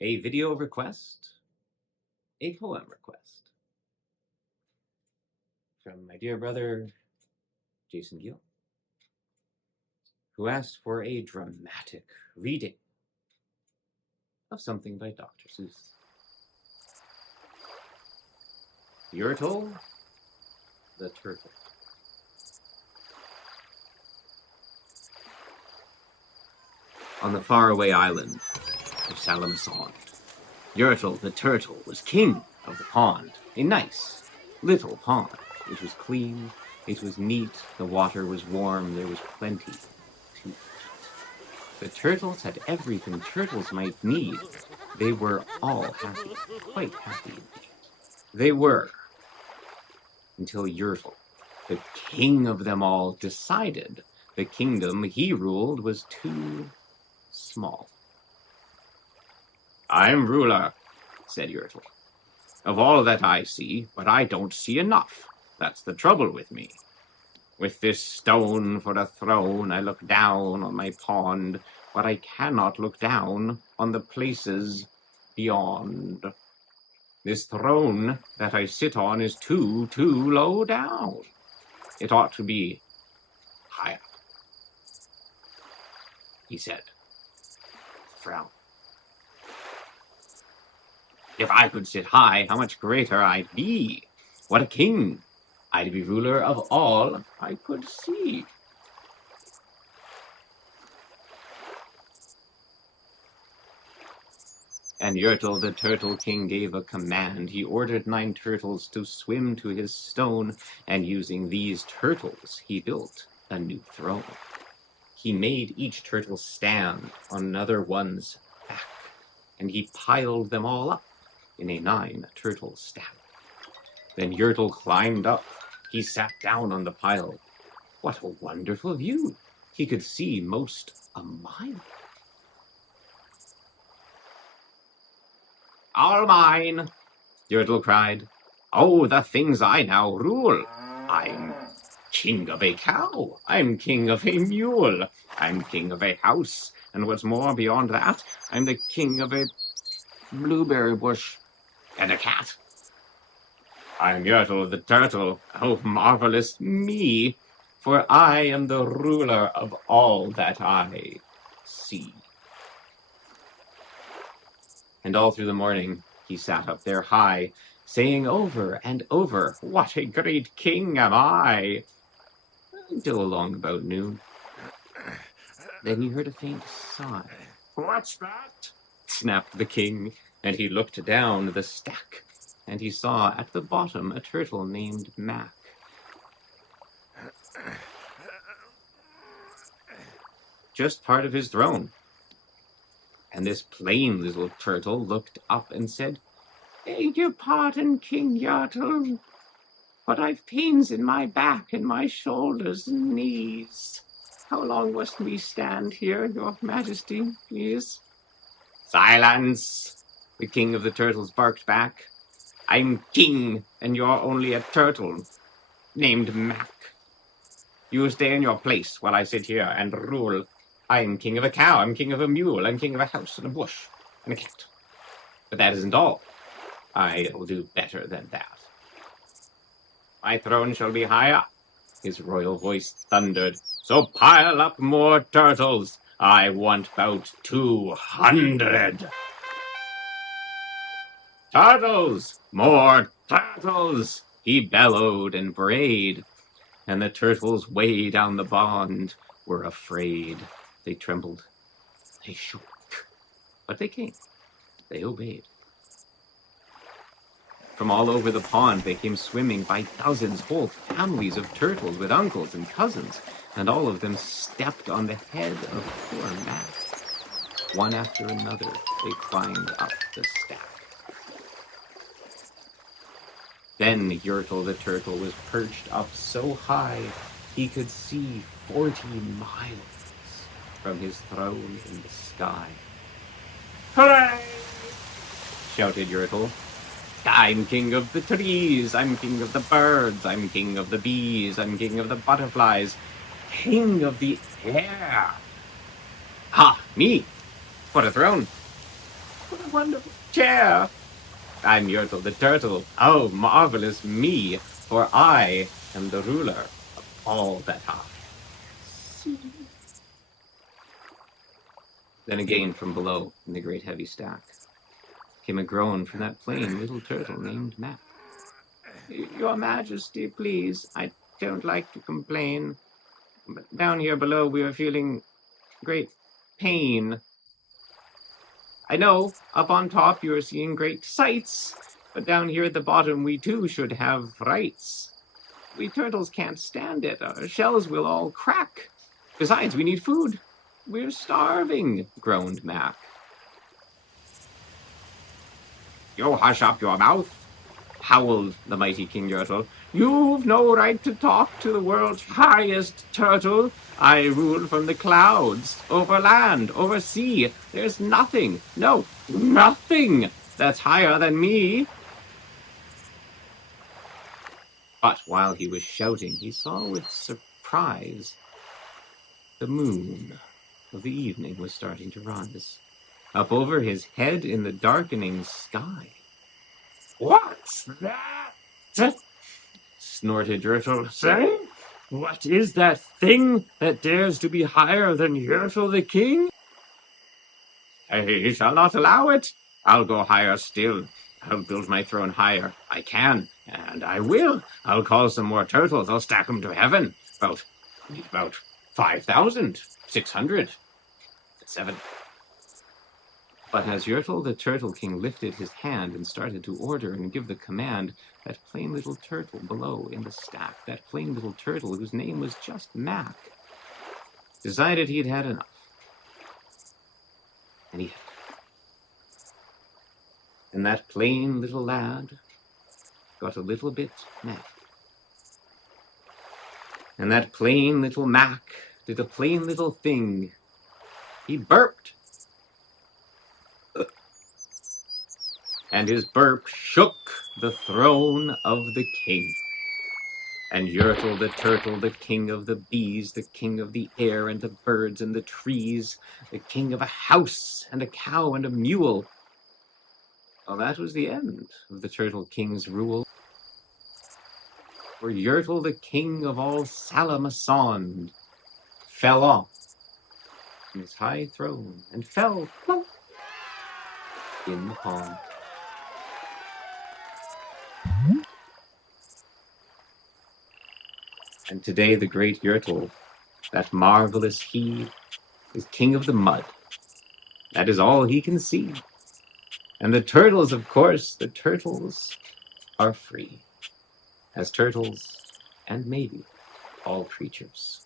A video request, a poem request from my dear brother, Jason Gill, who asked for a dramatic reading of something by Dr. Seuss. Yertle the Turtle. On the faraway island of Salamsond, Yertle the Turtle was king of the pond, a nice little pond. It was clean, it was neat, the water was warm, there was plenty to eat. The turtles had everything turtles might need. They were all happy, quite happy indeed. They were, until Yertle, the king of them all, decided the kingdom he ruled was too small. "I'm ruler," said Yertle, "of all that I see, but I don't see enough. That's the trouble with me. With this stone for a throne, I look down on my pond, but I cannot look down on the places beyond. This throne that I sit on is too low down. It ought to be higher," he said, frown. "If I could sit high, how much greater I'd be. What a king! I'd be ruler of all I could see." And Yertle the Turtle King gave a command. He ordered 9 turtles to swim to his stone, and using these turtles, he built a new throne. He made each turtle stand on another one's back, and he piled them all up in a 9-turtle stack. Then Yertle climbed up. He sat down on the pile. What a wonderful view! He could see most a mile. "All mine!" Yertle cried. "Oh, the things I now rule! I'm king of a cow, I'm king of a mule, I'm king of a house, and what's more beyond that, I'm the king of a blueberry bush and a cat. I'm Yertle the Turtle, oh marvelous me, for I am the ruler of all that I see." And all through the morning he sat up there high, saying over and over, "What a great king am I!" Until along about noon. Then he heard a faint sigh. "What's that?" snapped the king, and he looked down the stack, and he saw at the bottom a turtle named Mac. Just part of his throne. And this plain little turtle looked up and said, "Beg your pardon, King Yertle, but I've pains in my back and my shoulders and knees. How long must we stand here, your majesty, please?" "Silence!" the king of the turtles barked back. "I'm king, and you're only a turtle named Mac. You stay in your place while I sit here and rule. I'm king of a cow, I'm king of a mule, I'm king of a house and a bush and a cat. But that isn't all. I'll do better than that. My throne shall be higher," his royal voice thundered. "So pile up more turtles. I want about 200. Turtles! More turtles!" he bellowed and brayed. And the turtles way down the pond were afraid. They trembled. They shook. But they came. They obeyed. From all over the pond they came swimming by dozens, whole families of turtles with uncles and cousins, and all of them stepped on the head of poor Mac. One after another, they climbed up the stack. Then Yertle the Turtle was perched up so high he could see 40 miles from his throne in the sky. "Hooray!" shouted Yertle. "I'm king of the trees, I'm king of the birds, I'm king of the bees, I'm king of the butterflies, king of the air. Ah, me! What a throne! What a wonderful chair! I'm Yertle the Turtle. Oh, marvelous me, for I am the ruler of all that I see. Then again from below, in the great heavy stack, came a groan from that plain little turtle named Mac. Your Majesty, please, I don't like to complain, but down here below we are feeling great pain. I know, up on top you are seeing great sights, but down here at the bottom we too should have rights. We turtles can't stand it. Our shells will all crack. Besides, we need food. We're starving, groaned Mac. You hush up your mouth, howled the mighty King Yertle. You've no right to talk to the world's highest turtle. I rule from the clouds, over land, over sea. There's nothing, no, nothing that's higher than me. But while he was shouting, he saw with surprise the moon of the evening was starting to rise up over his head in the darkening sky. What's that? Snorted Yertle. Say, what is that thing that dares to be higher than Yertle the King? I shall not allow it. I'll go higher still. I'll build my throne higher. I can, and I will. I'll call some more turtles. I'll stack them to heaven. About 5,607. But as Yertle the Turtle King lifted his hand and started to order and give the command, that plain little turtle below in the stack, that plain little turtle whose name was just Mac, decided he'd had enough. And he had. And that plain little lad got a little bit mad. And that plain little Mac did a plain little thing. He burped. And his burp shook the throne of the king. And Yertle the Turtle, the king of the bees, the king of the air and the birds and the trees, the king of a house and a cow and a mule. Well, that was the end of the Turtle King's rule. For Yertle, the king of all Salamasond, fell off from his high throne and fell plump in the pond. And today the great Yertle, that marvelous he, is king of the mud. That is all he can see. And the turtles, of course, the turtles are free, as turtles and maybe all creatures